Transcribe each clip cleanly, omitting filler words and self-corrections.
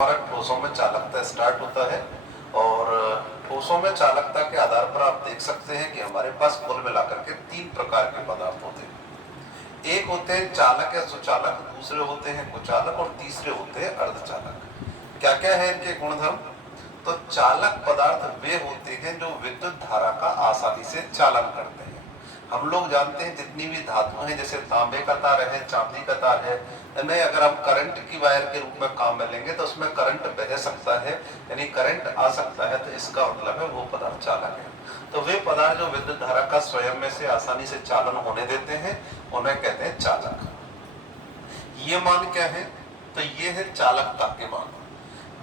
हमारा ठोसों में चालकता स्टार्ट होता है और ठोसों में चालकता के आधार पर आप देख सकते हैं कि हमारे पास कुल मिलाकर के तीन प्रकार के पदार्थ होते हैं। एक होते हैं चालक या सुचालक, दूसरे होते हैं कुचालक और तीसरे होते हैं अर्धचालक। क्या क्या है इनके गुणधर्म? तो चालक पदार्थ वे होते हैं जो विद्युत धारा का आसानी से चालन करते हैं। हम लोग जानते हैं जितनी भी धातु हैं, जैसे तांबे का तार है, चांदी का तार है, इनमें अगर हम करंट की वायर के रूप में काम में लेंगे तो उसमें करंट बह सकता है, यानी करंट आ सकता है, तो इसका मतलब है वो पदार्थ चालक है। तो वे पदार्थ जो विद्युत धारा का स्वयं में से आसानी से चालन होने देते हैं उन्हें कहते हैं चालक। ये मान क्या है? तो ये है चालकता के मान।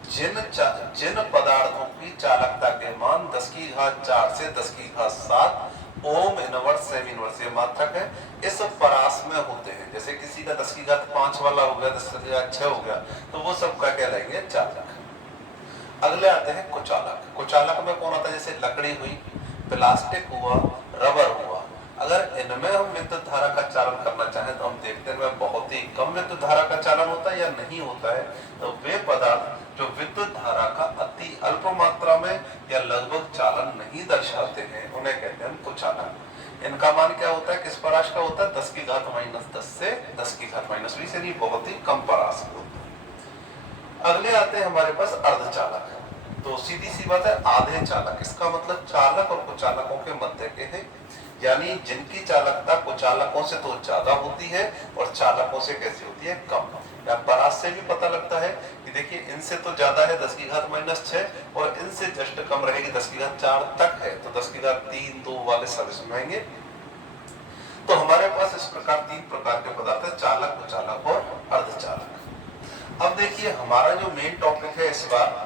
जिन पदार्थों की चालकता के मान 10 की घात 4 से 10 की घात 7 ओम इनवर्स सेमी इनवर्स ये मात्रक है, इस परास में होते हैं। जैसे किसी का 10 की घात 5 वाला हो गया, 10 की घात 6 हो गया, तो वो सब क्या कहलाएंगे? चालक। अगले आते हैं कुचालक। कुचालक में कौन आता है? जैसे लकड़ी हुई, प्लास्टिक हुआ, रबर हुआ। अगर इनमें हम विद्युत धारा का चालन करना चाहें तो हम देखते हैं बहुत ही कम विद्युत धारा का चालन होता है या नहीं होता है। तो वे पदार्थ जो विद्युत धारा का अति अल्प मात्रा में या लगभग चालन नहीं दर्शाते हैं उन्हें कहते हैं कुचालक। इनका मान क्या होता है? किस परास का होता है? 10 की घात -10 से 10 की घात -20, यानी बहुत ही कम परास होता है। अगले आते हैं हमारे पास अर्धचालक। तो सीधी सी बात है, आधे चालक। इसका मतलब चालक और कुचालकों के मध्य के हैं, यानी जिनकी चालकता कुचालकों से तो ज्यादा होती है और चालकों से कैसी होती है? कम। या परास से भी पता लगता है कि देखिए इनसे तो ज्यादा है 10 की घात -6 और इनसे जस्ट कम रहेगी 10 की घात 4 तक है, तो 10 की घात 3, 2 वाले सब इसमें आएंगे। तो हमारे पास इस प्रकार तीन प्रकार के पदार्थ है, चालक, कुचालक और अर्धचालक। अब देखिए हमारा जो मेन टॉपिक है इस बार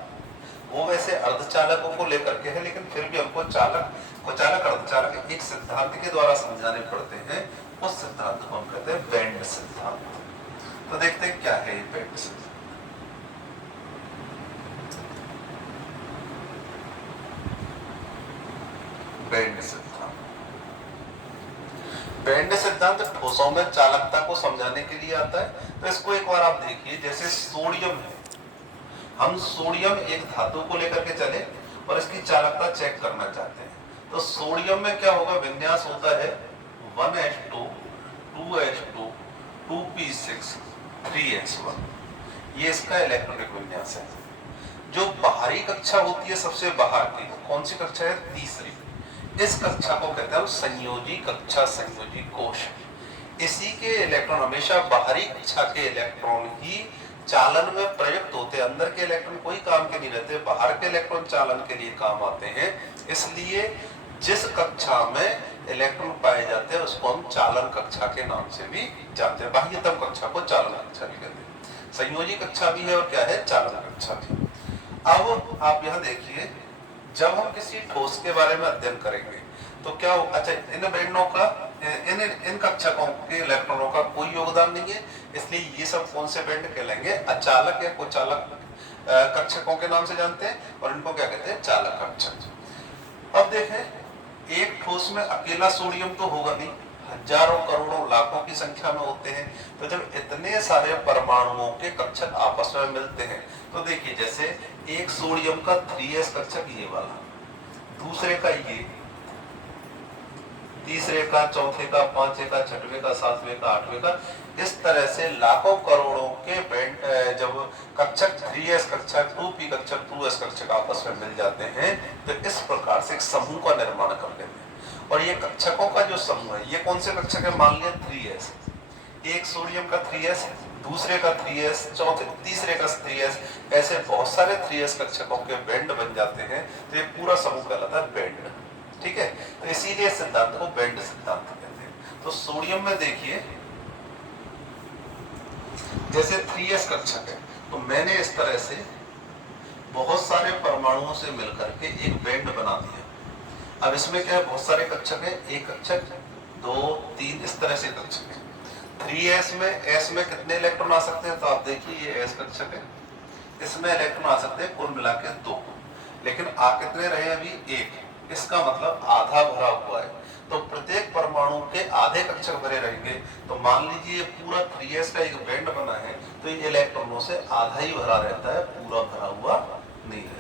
वो वैसे अर्धचालकों को लेकर के है, लेकिन फिर भी हमको चालक, कुचालक, अर्धचालक एक सिद्धांत के द्वारा समझाने पड़ते हैं। उस सिद्धांत को हम कहते हैं बेंड सिद्धांत। तो देखते हैं क्या है ये बेंड सिद्धांत। बेंड सिद्धांत, बेंड सिद्धांत ठोसों में चालकता को समझाने के लिए आता है। तो इसको एक बार आप देखिए, जैसे सोडियम है, हम सोडियम एक धातु को लेकर के चले और इसकी चालकता चेक करना चाहते हैं। तो सोडियम में क्या होगा? विन्यास होता है 1s2 2s2 2p6 3s1, ये इसका इलेक्ट्रॉनिक विन्यास है। जो बाहरी कक्षा होती है सबसे बाहर की, कौन सी कक्षा है? तीसरी। इस कक्षा को कहते हैं संयोजी कक्षा, संयोजी कोश। इसी के इलेक्ट्रॉन हमेशा बाहरी कक्षा के इलेक्ट्रॉन ही चालन में प्रयुक्त होते हैं। अंदर के इलेक्ट्रॉन कोई काम के नहीं रहते, बाहर के इलेक्ट्रॉन चालन के लिए काम आते हैं। इसलिए जिस कक्षा में इलेक्ट्रॉन पाए जाते हैं उसको हम चालन कक्षा के नाम से भी जानते हैं। बाह्यतम कक्षा को चालन कक्षा भी कहते हैं। संयोजी कक्षा भी है और क्या है? चालन कक्षा भी। अब आप यहाँ देखिए, जब हम किसी ठोस के बारे में अध्ययन करेंगे तो क्या हो? अच्छा, इन बेंडों का, इन कक्षकों के इलेक्ट्रॉनों का कोई योगदान नहीं है, इसलिए ये सब कौन से बेंड कहलाएंगे? अचालक या कुचालक कक्षकों के नाम से जानते हैं और इनको क्या कहते हैं? चालक कक्षक। अब देखें, एक ठोस में अकेला सोडियम तो होगा नहीं, हजारों करोड़ों लाखों की संख्या में होते हैं। तो जब इतने सारे परमाणुओं के कक्षक आपस में मिलते हैं तो देखिए, जैसे एक सोडियम का 3s कक्षक ये वाला, दूसरे का ये, तीसरे का, चौथे का, पांचवे का, छठवें का, सातवें का, आठवें का, इस तरह से लाखों करोड़ों के बेंड, जब कक्षक 3s कक्षक, 2p कक्षक, 2s कक्षक आपस में मिल जाते हैं तो इस प्रकार से एक समूह का निर्माण कर लेते हैं। और ये कक्षकों का जो समूह है, ये कौन से कक्षक है? मान लिया 3s, एक सोडियम का 3s, दूसरे का 3s, चौथे, तीसरे का 3s, ऐसे बहुत सारे 3s कक्षकों के बेंड बन जाते हैं। तो ये पूरा समूह कहलाता है बेंड। ठीक है, तो इसीलिए सिद्धांत को बेंड सिद्धांत कहते हैं। तो सोडियम में देखिए, जैसे 3s कक्षक है, तो मैंने इस तरह से बहुत सारे परमाणुओं से मिलकर के एक बेंड बना दिया। अब इसमें क्या है? बहुत सारे कक्षक है, एक कक्षक, 2, 3, इस तरह से कक्षक है। 3s में, s में कितने इलेक्ट्रॉन आ सकते हैं? तो आप देखिए, ये s कक्षक है, इसमें इलेक्ट्रॉन आ सकते हैं कुल मिला के 2, लेकिन आ कितने रहे? अभी 1। इसका मतलब आधा भरा हुआ है। तो प्रत्येक परमाणु के आधे कक्षक भरे रहेंगे। तो मान लीजिए पूरा 3s का एक बैंड बना है, तो ये इलेक्ट्रॉनों से आधा ही भरा रहता है, पूरा भरा हुआ नहीं रहता।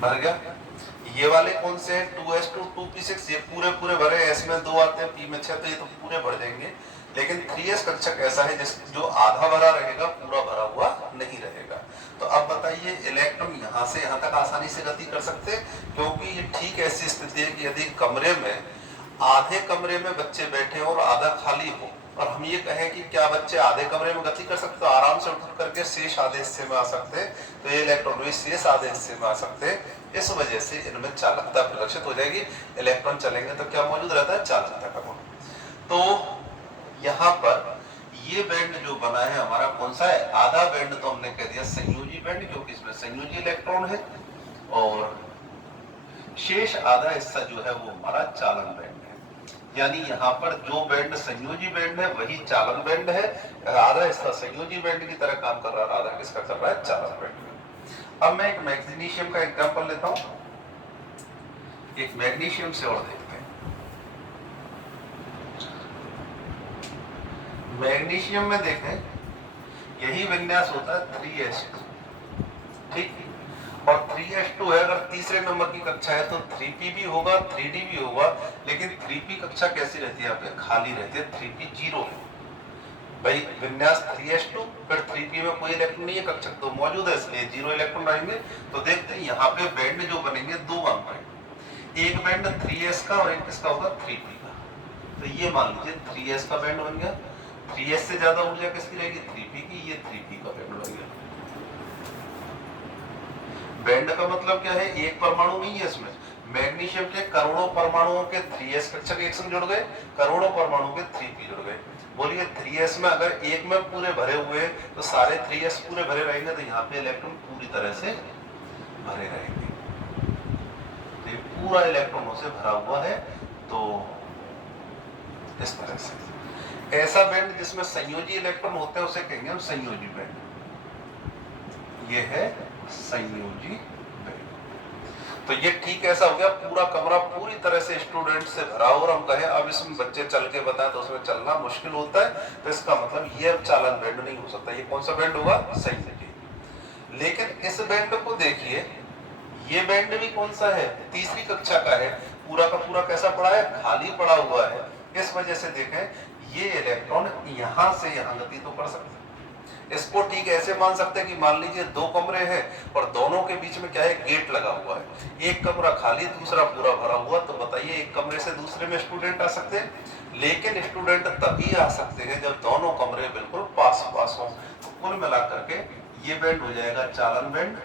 भर गया। ये वाले कौन से हैं? 2s2 2p6, ये पूरे पूरे भरे, s में 2 आते हैं, p में 6, तो ये तो पूरे भर जाएंगे। लेकिन 3s कक्षक ऐसा है जो आधा भरा रहेगा, पूरा भरा हुआ नहीं रहेगा। तो अब बताइए इलेक्ट्रॉन यहां से यहां तक आसानी से गति कर सकते हैं, क्योंकि ये ठीक ऐसी स्थिति है कि यदि कमरे में आधे कमरे में बच्चे बैठे और आधा खाली हो, और हम ये कहें कि क्या बच्चे आधे कमरे में गति कर सकते, तो आराम से उठ करके शेष आधे हिस्से में आ सकते हैं। तो ये इलेक्ट्रॉन भी शेष आधे हिस्से में आ सकते हैं। इस वजह से इनमें चालकता प्रदर्शित हो जाएगी। इलेक्ट्रॉन चलेंगे तो क्या मौजूद रहता है? चालकता का गुण। तो यहाँ पर ये बैंड जो बना है हमारा कौन सा है? आधा बैंड तो हमने कह दिया संयोजी बैंड, क्योंकि इसमें संयोजी इलेक्ट्रॉन है, और शेष आधा हिस्सा जो है वो हमारा चालन बैंड है। यानी यहाँ पर जो बैंड संयोजी बैंड है वही चालन बैंड है। आधा हिस्सा संयोजी बैंड की तरह काम कर रहा है, आधा किसका कर रहा है? चालन बैंड। अब मैं एक मैग्नीशियम का एग्जांपल लेता हूं। एक मैग्नीशियम से और देखते हैं। मैग्नीशियम में देखें, यही विन्यास होता है 3s2, ठीक। और 3s2 है, अगर तीसरे नंबर की कक्षा है तो 3p भी होगा, 3d भी होगा। लेकिन 3p कक्षा कैसी रहती है? यहाँ पे खाली रहती है, 3p 0 है। भाई विन्यास 3s2 फिर 3p में कोई इलेक्ट्रॉन नहीं है, कक्षक तो मौजूद है, इसलिए 0 इलेक्ट्रॉन रहेंगे। तो देखते हैं यहाँ पे बैंड जो बनेंगे दो बन पाएंगे, एक बैंड 3s का और एक किसका होगा? 3p का। तो ये मान लीजिए 3s का बैंड बन गया। 3s से ज्यादा ऊर्जा किसकी रहेगी? 3p की। ये 3p का बैंड बन गया। बैंड का मतलब क्या है? एक परमाणु नहीं है इसमें। मैग्नीशियम के करोड़ों परमाणुओं के 3s कक्षक एक संग जुड़ गए, करोड़ों परमाणु के 3p जुड़ गए। बोलिए 3s में अगर एक में पूरे भरे हुए तो सारे 3s पूरे भरे रहेंगे, तो यहाँ पे इलेक्ट्रॉन पूरी तरह से भरे रहेंगे। तो ये पूरा इलेक्ट्रॉनों से भरा हुआ है। तो इस तरह से ऐसा बैंड जिसमें संयोजी इलेक्ट्रॉन होते हैं उसे कहेंगे हम संयोजी बैंड। ये है संयोजी बैंड। तो ये ठीक ऐसा हो गया, पूरा कमरा पूरी तरह से स्टूडेंट से भरा, और हम कहें अब इसमें बच्चे चल के बताएं तो उसमें चलना मुश्किल होता है। तो इसका मतलब ये अब चालन बैंड नहीं हो सकता। ये कौन सा बैंड होगा? संयोजी। लेकिन इस बैंड को देखिए, ये बैंड भी कौन सा है? तीसरी कक्षा का है। पूरा का पूरा कैसा पड़ा है? खाली पड़ा हुआ है। इस वजह से देखें, ये इलेक्ट्रॉन यहां से यहां गति तो कर सकते हैं। इसको ठीक ऐसे मान सकते हैं कि मान लीजिए दो कमरे हैं और दोनों के बीच में क्या है? गेट लगा हुआ है। एक कमरा खाली, दूसरा पूरा भरा हुआ। तो बताइए एक कमरे से दूसरे में स्टूडेंट आ सकते हैं? लेकिन स्टूडेंट तभी आ सकते हैं जब दोनों कमरे बिल्कुल पास पास हों। तो कुल मिलाकर के ये बैंड हो जाएगा चालन बैंड।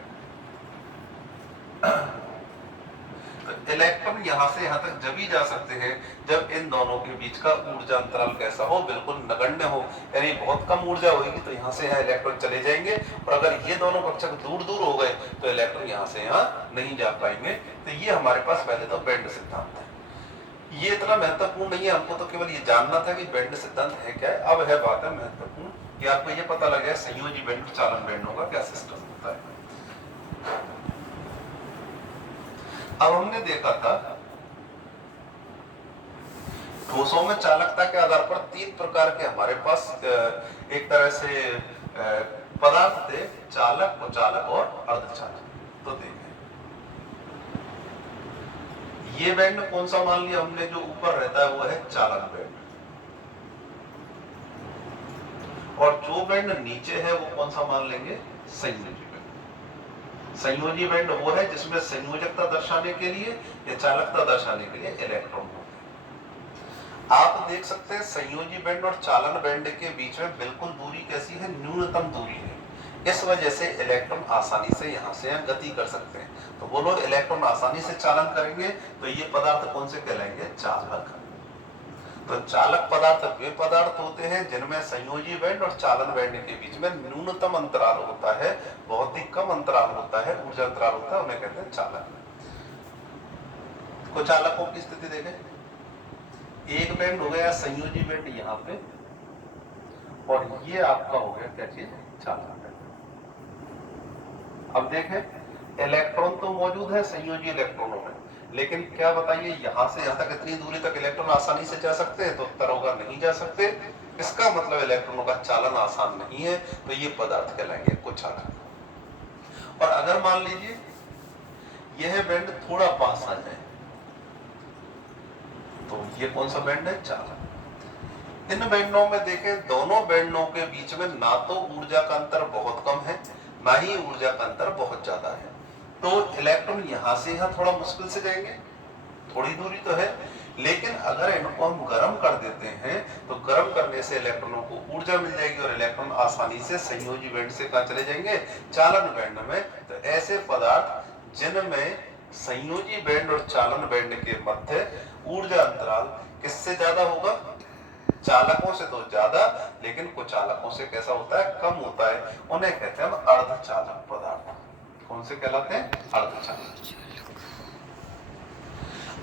तो इलेक्ट्रॉन यहां से यहां तक जब ही जा सकते हैं जब इन दोनों के बीच का ऊर्जा अंतराल कैसा हो? बिल्कुल नगण्य हो। यानी बहुत कम ऊर्जा होगी तो यहां से यहां इलेक्ट्रॉन चले जाएंगे, और अगर ये दोनों कक्षक दूर दूर हो गए तो इलेक्ट्रॉन यहां से यहां नहीं जा पाएंगे। तो ये हमारे पास पहले तो बैंड सिद्धांत है। ये इतना महत्वपूर्ण नहीं है, हमको तो केवल ये जानना था कि बैंड सिद्धांत है क्या है। अब है बात है महत्वपूर्ण कि आपको ये पता लगे संयोजी बैंड और चालन बैंडों का क्या सिस्टम होता है। अब हमने देखा था ठोसों में चालकता के आधार पर तीन प्रकार के हमारे पास एक तरह से पदार्थ थे, चालक, कुचालक और अर्धचालक। तो देखें ये बैंड कौन सा मान लिया हमने? जो ऊपर रहता है वो है चालन बैंड, और जो बैंड नीचे है वो कौन सा मान लेंगे? संयोजी। संयोजी बैंड वो है जिसमें संयोजकता दर्शाने के लिए या चालकता दर्शाने के लिए इलेक्ट्रॉन होते हैं। आप देख सकते हैं संयोजी बैंड और चालन बैंड के बीच में बिल्कुल दूरी कैसी है? न्यूनतम दूरी है। इस वजह से इलेक्ट्रॉन आसानी से यहां से यहां गति कर सकते हैं। तो बोलो इलेक्ट्रॉन आसानी से चालन करेंगे तो ये पदार्थ कौन से कहलाएंगे? चालक। तो चालक पदार्थ वे पदार्थ होते हैं जिनमें संयोजी बैंड और चालन बैंड के बीच में न्यूनतम अंतराल होता है, बहुत ही कम अंतराल होता है, ऊर्जा अंतराल होता है, उन्हें कहते हैं चालक। कुचालकों की स्थिति देखें, एक बैंड हो गया संयोजी बैंड यहाँ पे, और ये आपका हो गया क्या चीज? चालन बैंड। अब देखें इलेक्ट्रॉन तो मौजूद है संयोजी इलेक्ट्रॉनों में, लेकिन क्या बताइए यहां से यहां तक इतनी दूरी तक इलेक्ट्रॉन आसानी से जा सकते हैं? तो उत्तर होगा नहीं जा सकते। इसका मतलब इलेक्ट्रॉनों का चालन आसान नहीं है, तो ये पदार्थ कहलाएंगे कुचालक। और अगर मान लीजिए यह बैंड थोड़ा पास आ जाए तो ये कौन सा बैंड है? चालक। इन बैंडों में देखें दोनों बैंडों के बीच में ना तो ऊर्जा का अंतर बहुत कम है, ना ही ऊर्जा का अंतर बहुत ज्यादा है। तो इलेक्ट्रॉन यहां से यहां थोड़ा मुश्किल से जाएंगे, थोड़ी दूरी तो है, लेकिन अगर इनको हम गर्म कर देते हैं तो गर्म करने से इलेक्ट्रॉनों को ऊर्जा मिल जाएगी और इलेक्ट्रॉन आसानी से संयोजी बैंड से कहां चले जाएंगे? चालन बैंड में। तो ऐसे पदार्थ जिनमें संयोजी बैंड और चालन बैंड के मध्य ऊर्जा अंतराल किससे ज्यादा होगा? चालकों से तो ज्यादा, लेकिन कुचालकों से कैसा होता है? कम होता है। उन्हें कहते हैं हम अर्धचालक पदार्थ। कौन से कहलाते हैं? अर्धचालक।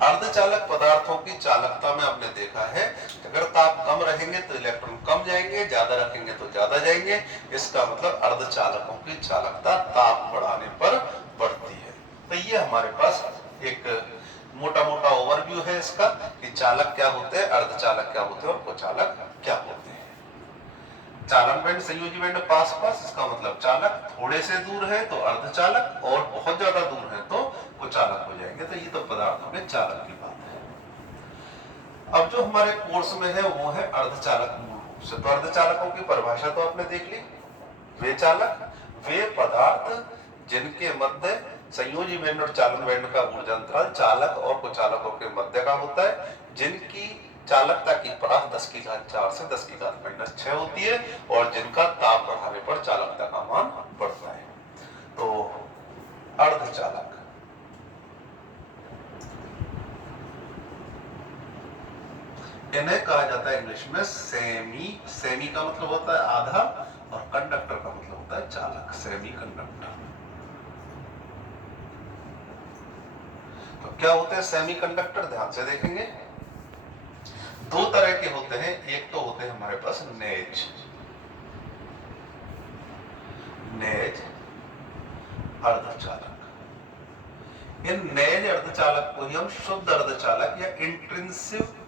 अर्धचालक पदार्थों की चालकता में आपने देखा है अगर ताप कम रहेंगे तो इलेक्ट्रॉन कम जाएंगे, ज्यादा रखेंगे तो ज्यादा जाएंगे। इसका मतलब अर्धचालकों की चालकता ताप बढ़ाने पर बढ़ती है। तो ये हमारे पास एक मोटा मोटा ओवरव्यू है इसका कि चालक क्या होते हैं, अर्धचालक क्या होते हैं और कुचालक क्या होते हैं। चालन बैंड संयोजी बैंड पास पास, इसका मतलब चालक। थोड़े से दूर है तो अर्धचालक, और बहुत ज्यादा दूर है तो कुचालक हो जाएंगे। तो ये तो पदार्थों के चालक की बात है। अब जो हमारे कोर्स में है वो है अर्धचालक मूल रूप से। तो अर्धचालकों की परिभाषा तो आपने देख ली। वे चालक, वे पदार्थ जिनके मध्य संयोजी बैंड और चालन बैंड का ऊर्जा अंतराल चालक और कुचालकों के मध्य का होता है, जिनकी चालकता की परास 10 की घात 4 से 10 की घात -6 होती है और जिनका ताप बढ़ाने पर चालकता का मान बढ़ता है। तो अर्धचालक इन्हें कहा जाता है इंग्लिश में सेमी। सेमी का मतलब होता है आधा और कंडक्टर का मतलब होता है चालक, सेमी कंडक्टर। तो क्या होते हैं सेमी कंडक्टर? ध्यान से देखेंगे दो तरह के होते हैं। एक तो होते हैं हमारे पास नेज, नेज अर्धचालक। इन नेज अर्धचालक को ही हम शुद्ध अर्धचालक या इंट्रिंसिक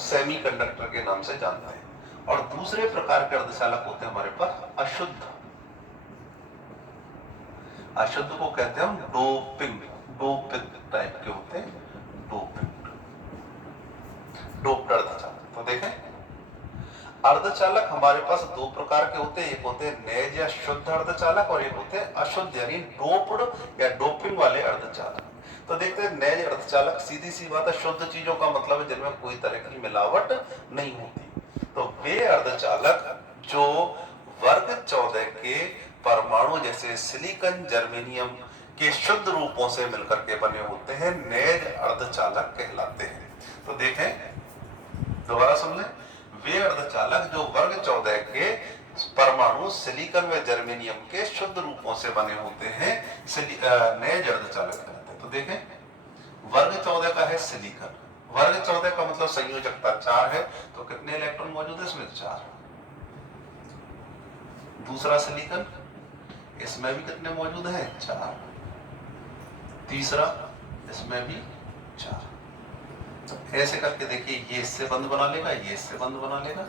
सेमीकंडक्टर के नाम से जानते हैं। और दूसरे प्रकार के अर्धचालक होते हैं हमारे पास अशुद्ध। अशुद्ध को कहते हैं हम डोपिंग, डोपिंग टाइप के होते हैं, डोपिंग, डोप्ड अर्धचालक। तो देखें अर्धचालक हमारे पास दो प्रकार के होते हैं। एक होते हैं नेज या शुद्ध अर्धचालक और एक होते हैं अशुद्ध यानी डोप्ड या डोपिंग वाले अर्धचालक। तो देखते हैं नेज अर्धचालक, सीधी सी बात है, शुद्ध चीजों का मतलब है जिनमें कोई तरह की मिलावट नहीं होती। तो वे अर्धचालक जो वर्ग 14 के परमाणु जैसे सिलिकॉन, जर्मेनियम के शुद्ध रूपों से मिलकर के बने होते हैं, नेज अर्धचालक कहलाते हैं। तो देखें दोबारा सुन लें, वे अर्धचालक जो वर्ग 14 के परमाणु सिलिकॉन व जर्मेनियम के शुद्ध रूपों से बने होते हैं नेज अर्धचालक कहलाते हैं। तो देखें वर्ग 14 का है सिलिकॉन, वर्ग 14 का मतलब संयोजकता 4 है, तो कितने इलेक्ट्रॉन मौजूद है इसमें? 4। दूसरा सिलिकॉन, इसमें भी कितने मौजूद हैं? 4। तीसरा इसमें भी 4। तो ऐसे करके देखिए ये इससे बंद बना लेगा, ये इससे बंद बना लेगा,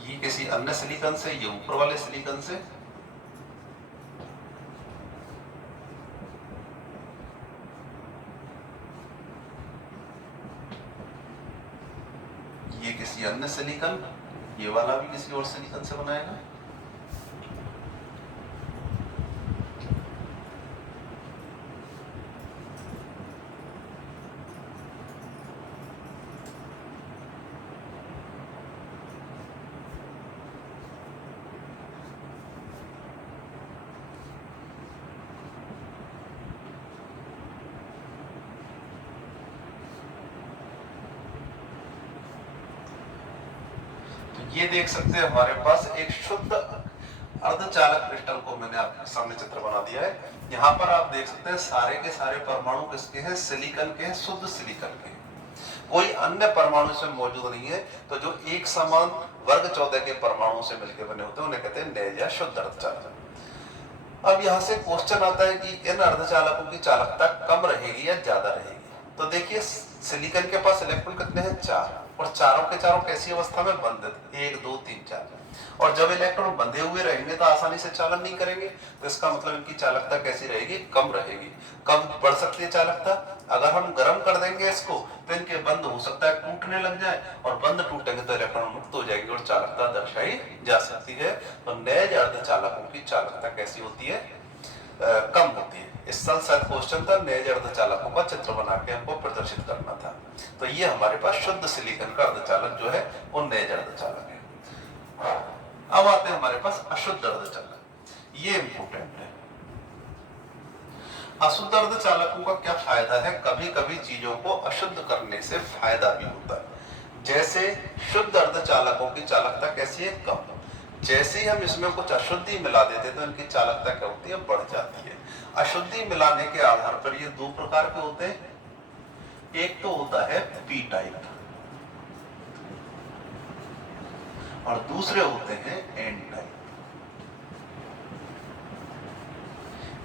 ये किसी अन्य सिलिकॉन से, ये ऊपर वाले सिलिकॉन से, ये किसी अन्य सिलिकॉन, ये वाला भी किसी और सिलिकॉन से बनाएगा। ये देख सकते हैं हमारे पास एक शुद्ध अर्धचालक क्रिस्टल को मैंने आपके सामने चित्र बना दिया है। यहाँ पर आप देख सकते हैं सारे के सारे परमाणु किसके हैं? सिलिकॉन के हैं, शुद्ध सिलिकॉन के। कोई अन्य परमाणु इसमें मौजूद नहीं है। तो जो एक समान वर्ग 14 के परमाणु से मिलकर बने होते हैं उन्हें कहते हैं नेज या शुद्ध अर्धचालक। अब यहाँ से क्वेश्चन आता है कि इन अर्धचालकों की चालकता कम रहेगी या ज्यादा रहेगी। तो देखिए सिलिकॉन के पास इलेक्ट्रॉन कितने हैं, 4, और चारों के चारों कैसी अवस्था में बंधित, 1 2 3 4। और जब इलेक्ट्रॉन बंधे हुए रहेंगे तो आसानी से चालन नहीं करेंगे, तो इसका मतलब इनकी चालकता कैसी रहेगी, कम रहेगी। कब बढ़ सकती है चालकता, अगर हम गर्म कर देंगे इसको तो इनके बंध हो सकता है टूटने लग जाए, और बंध टूटेंगे तो इलेक्ट्रॉन मुक्त हो जाएंगे और चालकता दर्शाई जा सकती है। तो नए अर्धचालकों की चालकता कैसी होती है, कम होती है। इस साल शायद क्वेश्चन था नए अर्धचालकों का चित्र बना के हमको प्रदर्शित करना था। तो ये हमारे पास शुद्ध सिलिकॉन का अर्धचालक जो है वो नए अर्धचालक है। अब आते हैं हमारे पास अशुद्ध अर्धचालक, ये इंपोर्टेंट है। अशुद्ध अर्धचालकों का क्या फायदा है, कभी कभी चीजों को अशुद्ध करने से फायदा भी होता है। जैसे शुद्ध अर्धचालकों की चालकता कैसी है, कम। जैसे ही हम इसमें कुछ अशुद्धि मिला देते तो इनकी चालकता क्या होती है, बढ़ जाती है। अशुद्धि मिलाने के आधार पर ये दो प्रकार के होते हैं, एक तो होता है पी टाइप और दूसरे होते हैं एन टाइप।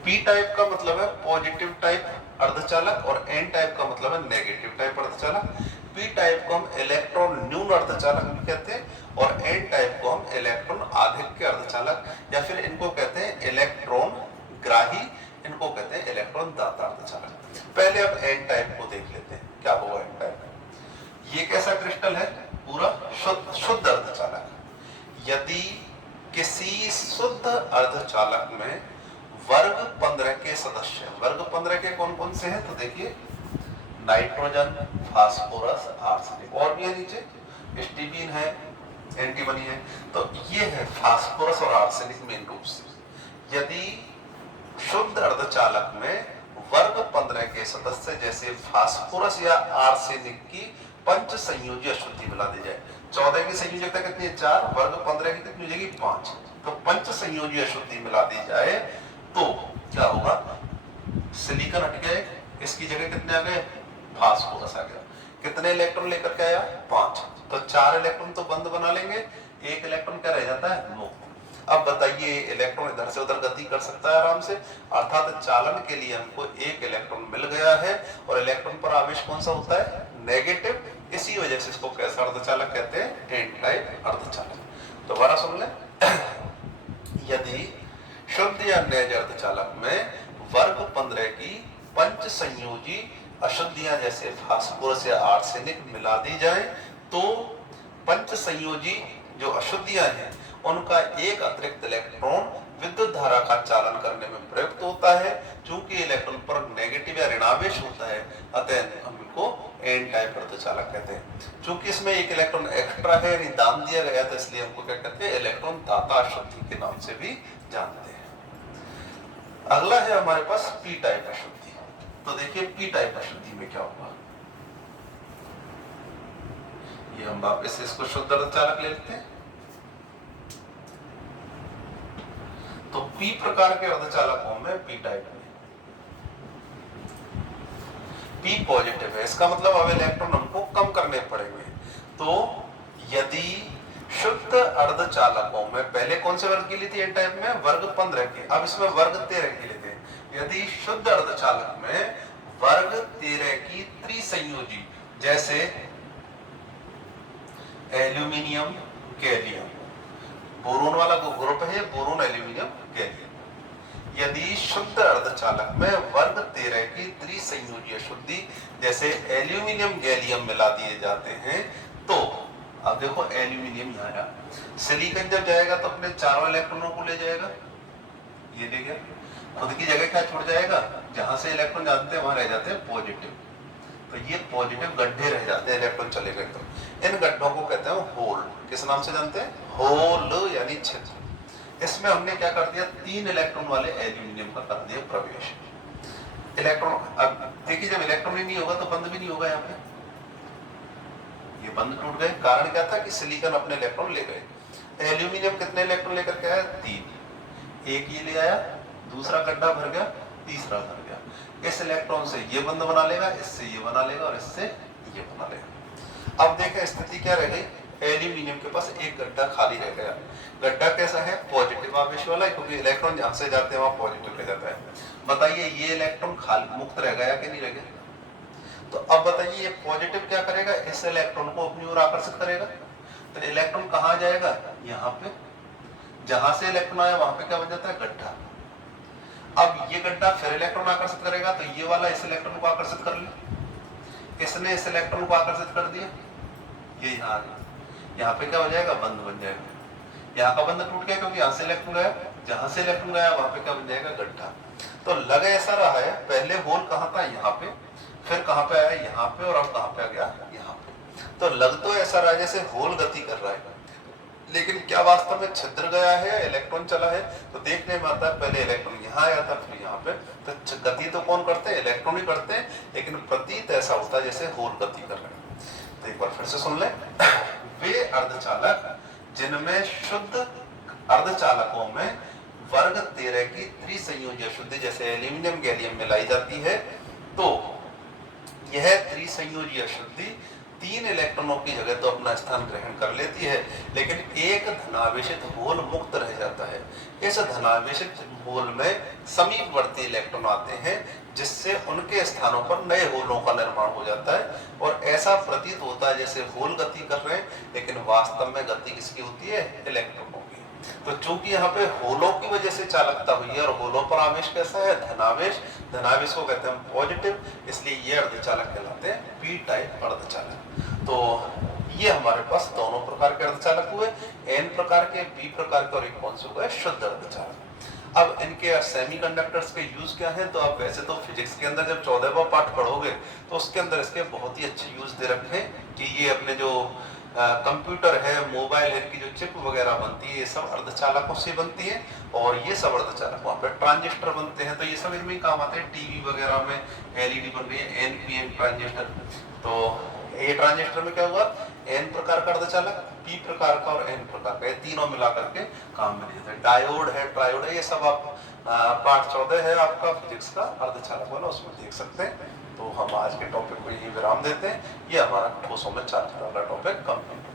पी टाइप का मतलब है पॉजिटिव टाइप अर्धचालक और एन टाइप का मतलब है नेगेटिव टाइप अर्धचालक। पी टाइप को हम इलेक्ट्रॉन न्यून अर्धचालक भी कहते हैं और एन टाइप को हम इलेक्ट्रॉन आधिक्य अर्धचालक या फिर इनको कहते हैं इलेक्ट्रॉन ग्राही, इनको कहते हैं इलेक्ट्रॉन दाता अर्धचालक। पहले अब एन टाइप को देख लेते हैं, क्या होगा एन टाइप। ये कैसा क्रिस्टल है, पूरा शुद्ध अर्धचालक। यदि किसी शुद्ध अर्धचालक में वर्ग 15 के सदस्य, वर्ग 15 के कौन कौन से हैं, तो देखिए नाइट्रोजन, फास्फोरस, आर्सेनिक, और भी है नीचे स्टीबीन है, एंटीमनी है। तो ये है फास्फोरस और आर्सेनिक मेन रूप से। यदि शुद्ध अर्धचालक में वर्ग 15 के सदस्य जैसे फास्फोरस या आर्सेनिक की पंच संयोजी अशुद्धि मिला दी जाए, 14 की संयोजकता कितनी है, 4, वर्ग 15 की कितनी हो जाएगी, 5। तो पंच संयोजी अशुद्धि मिला दी जाए तो क्या होगा, सिलिकॉन हट गए, इसकी जगह कितने आ गए, फास्फोरस आ गया। कितने इलेक्ट्रॉन लेकर के आया, 5। तो 4 इलेक्ट्रॉन तो बंद बना लेंगे, 1 इलेक्ट्रॉन क्या रह जाता है, मुक्त। अब बताइए इलेक्ट्रॉन इधर से उधर गति कर सकता है आराम से, अर्थात चालन के लिए हमको 1 इलेक्ट्रॉन मिल गया है और इलेक्ट्रॉन पर आवेश कौन सा होता है, नेगेटिव। इसी वजह से इसको कैसा अर्धचालक कहते हैं, एन टाइप अर्धचालक। दोबारा सुन ले, यदि शुद्ध या नए अर्धचालक में वर्ग 15 की पंच संयोजी अशुद्धियां जैसे फास्फोरस या आर्सेनिक मिला दी जाए तो पंच संयोजी जो अशुद्धियां हैं उनका एक अतिरिक्त इलेक्ट्रॉन विद्युत धारा का चालन करने में प्रयुक्त होता है। चूंकि इलेक्ट्रॉन पर नेगेटिव या ऋणावेश होता है अतः हम इनको एन टाइप अर्धचालक कहते हैं। चूंकि इसमें 1 इलेक्ट्रॉन एक्स्ट्रा है यानी दान दिया गया तो इसलिए हमको क्या कहते हैं, इलेक्ट्रॉन दाता अशुद्धि के नाम से भी जानते हैं। अगला है हमारे पास पी टाइप अशुद्धि। तो देखिए पी टाइप अशुद्धि में क्या होगा, ये हम वापस से इसको शुद्ध अर्धचालक ले लेते हैं। तो पी प्रकार के अर्धचालकों में पी टाइप में पी पॉजिटिव है, इसका मतलब अब इलेक्ट्रॉन हमको कम करने पड़ेंगे। तो यदि शुद्ध अर्धचालकों में पहले कौन से वर्ग की ली थी, एन टाइप में वर्ग 15 के, अब इसमें वर्ग 13 की लेते हैं। यदि शुद्ध अर्धचालक में वर्ग 13 की त्रिसंयोजी जैसे एल्यूमिनियम, गैलियम, बोरोन वाला ग्रुप है बोरोन, एल्यूमिनियम, गैलियम। यदि शुद्ध अर्धचालक में वर्ग 13 की त्रिसंयोजी अशुद्धि जैसे एल्यूमिनियम, गैलियम मिला दिए जाते हैं तो अब देखो एल्यूमिनियम यहाँ आया, सिलिकॉन जब जाएगा तो अपने चारों इलेक्ट्रॉनों को ले जाएगा, ये ले गया, खुद की जगह क्या छोड़ जाएगा, जहां से इलेक्ट्रॉन जाते हैं वहां रह जाते हैं पॉजिटिव। तो ये पॉजिटिव गड्ढे रह जाते हैं, इलेक्ट्रॉन चले गए तो इन गड्ढों को कहते हैं होल। किस नाम से जानते हैं, होल यानी छिद्र। इसमें हमने क्या कर दिया, 3 इलेक्ट्रॉन वाले एल्यूमिनियम का कर दिया प्रवेश। इलेक्ट्रॉन अब देखिए जब इलेक्ट्रॉन ही नहीं होगा तो बंद भी नहीं होगा, यहाँ पे ये बंद टूट गए। कारण क्या था कि सिलिकॉन अपने इलेक्ट्रॉन ले गए। एल्यूमिनियम कितने इलेक्ट्रॉन लेकर के आया, 3, एक ये ले आया, दूसरा गड्ढा भर गया, तीसरा भर गया। इस इलेक्ट्रॉन से ये बंद बना लेगा, इससे ये बना लेगा और इससे ये बना लेगा। अब देखें स्थिति क्या रह गई, एल्यूमिनियम के पास एक गड्ढा खाली रह गया। गड्ढा कैसा है? पॉजिटिव आवेश वाला है, क्योंकि इलेक्ट्रॉन जहां से जाते हैं वहां पॉजिटिव ले जाता है। बताइए ये इलेक्ट्रॉन खाली मुक्त रह गया कि नहीं रह गया? तो अब बताइए ये पॉजिटिव क्या करेगा? इस इलेक्ट्रॉन को अपनी ओर आकर्षित करेगा। तो इलेक्ट्रॉन कहाँ जाएगा? यहाँ पे। जहां से इलेक्ट्रॉन आया वहां पे क्या बन जाता है? गड्ढा। अब ये गड्ढा फिर इलेक्ट्रॉन आकर्षित करेगा, तो ये वाला इस इलेक्ट्रॉन को आकर्षित कर ले। इसने इस इलेक्ट्रॉन को आकर्षित कर दिया, ये यहाँ आ गया। यहाँ पे क्या हो जाएगा? बंध बन जाएगा। यहाँ का बंध टूट गया क्योंकि यहाँ से इलेक्ट्रॉन गया, जहां से इलेक्ट्रॉन गया वहां पे क्या बन जाएगा? गड्ढा। तो लग ऐसा रहा है, पहले होल कहाँ था? यहाँ पे, फिर कहाँ पे आया? यहाँ पे, और अब कहाँ पे आ गया? यहाँ पे। तो लग तो ऐसा रहा है जैसे होल गति कर रहा है, लेकिन क्या वास्तव में छिद्र गया है या इलेक्ट्रॉन चला है? तो देखने में आता है पहले इलेक्ट्रॉन यहाँ आया था, फिर यहाँ पे। तो गति तो कौन करते हैं? इलेक्ट्रॉन ही करते हैं, लेकिन प्रतीत ऐसा होता है जैसे होल गति कर रहे हैं। तो एक बार फिर से सुन ले। वे अर्धचालक जिनमें शुद्ध अर्धचालकों में वर्ग 13 की त्रिसंयोजी अशुद्धि जैसे एल्यूमिनियम गैलियम मिलाई जाती है, तो यह त्रिसंयोजी अशुद्धि 3 इलेक्ट्रॉनों की जगह तो अपना स्थान ग्रहण कर लेती है, लेकिन एक धनावेशित होल मुक्त रह जाता है। इस धनावेशित होल में समीपवर्ती इलेक्ट्रॉन आते हैं, जिससे उनके स्थानों पर नए होलों का निर्माण हो जाता है, और ऐसा प्रतीत होता है जैसे होल गति कर रहे हैं, लेकिन वास्तव में गति किसकी होती है? इलेक्ट्रॉनों की। तो चूंकि यहाँ पे होलों की वजह से चालकता हुई है, और होलों पर आवेश कैसा है? धनावेश। धनावेश को कहते हैं पॉजिटिव, इसलिए ये अर्धचालक कहलाते हैं पी टाइप अर्धचालक। तो ये हमारे पास दोनों प्रकार के अर्धचालक हुए, एन प्रकार के, पी प्रकार के, और एक कौन से हुए? शुद्ध अर्धचालक। अब इनके सेमीकंडक्टर्स के यूज क्या है? तो आप वैसे तो फिजिक्स के अंदर जब 14वां पार्ट पढ़ोगे तो उसके अंदर इसके बहुत ही अच्छे यूज दे रखे हैं कि ये अपने जो कंप्यूटर है, मोबाइल है, की जो चिप वगैरह बनती है, ये सब अर्धचालकों से बनती है, और ये सब अर्धचालक वहाँ पे ट्रांजिस्टर बनते हैं, तो ये सब इनमें काम आते हैं। टीवी वगैरह में एलईडी बन रही है, एनपीएन ट्रांजिस्टर। तो ये ट्रांजिस्टर में क्या हुआ? एन प्रकार का अर्धचालक, पी प्रकार का और एन प्रकार का, ये तीनों मिला करके काम में लेते हैं। डायोड है, ट्रायोड है, ये सब आप पार्ट 14 है आपका फिजिक्स का अर्धचालक वाला, उसमें देख सकते हैं। तो हम आज के टॉपिक को यही विराम देते हैं। ये हमारा ठोसों में चार्ज वाला टॉपिक कंप्लीट।